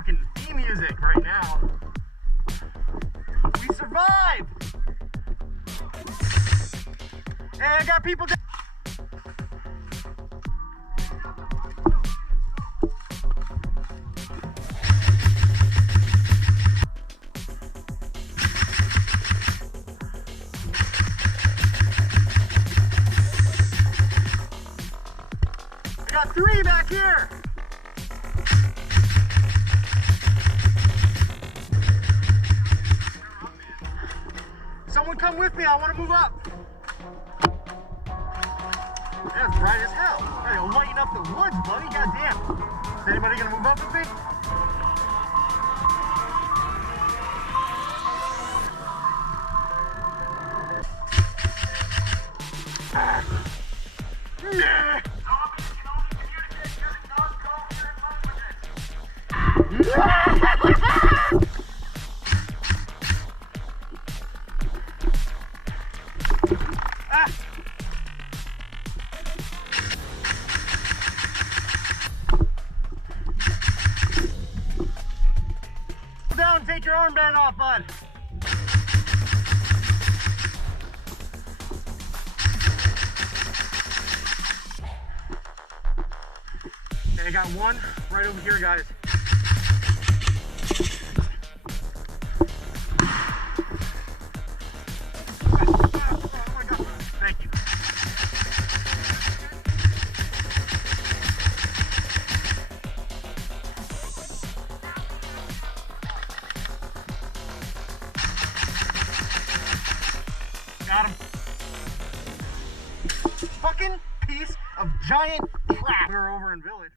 fucking theme music right now. We survived! Hey, I got people down. I got 3 back here. Someone come with me, I want to move up. That's bright as hell. Hey, I'll lighten up the woods, buddy. Goddamn. Is anybody gonna move up with me? Nah. Down, take your armband off, bud. Okay, I got one right over here, guys. Oh my God, thank you. Got him. Fucking piece of giant crap. We're over in Village.